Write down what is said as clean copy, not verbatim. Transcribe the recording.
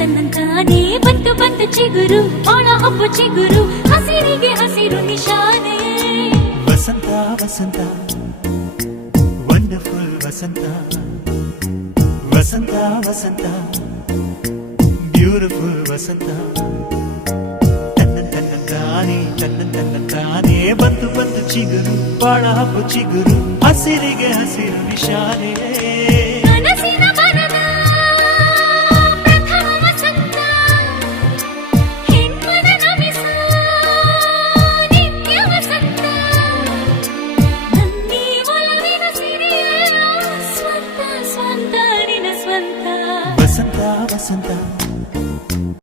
ತನ್ನಂತಾನೇ ಬಂತು ಬಂತು ಚಿಗುರು ಒಳ ಹಬ್ಬ ಚಿಗುರು ಹಸಿರಿಗೆ ಹಸಿರು ನಿಶಾನೆ ವಸಂತ ವಸಂತ ವಂಡರ್ಫುಲ್ ವಸಂತ ವಸಂತ ವಸಂತ ಬ್ಯೂಟಿಫುಲ್ ವಸಂತ ತನ್ನ ಬಂತು ಬಂತು ಚಿಗುರು ಬಾಳ ಹಬ್ಬ ಚಿಗುರು ಹಸಿರಿಗೆ ಹಸಿರು ನಿಶಾನೆ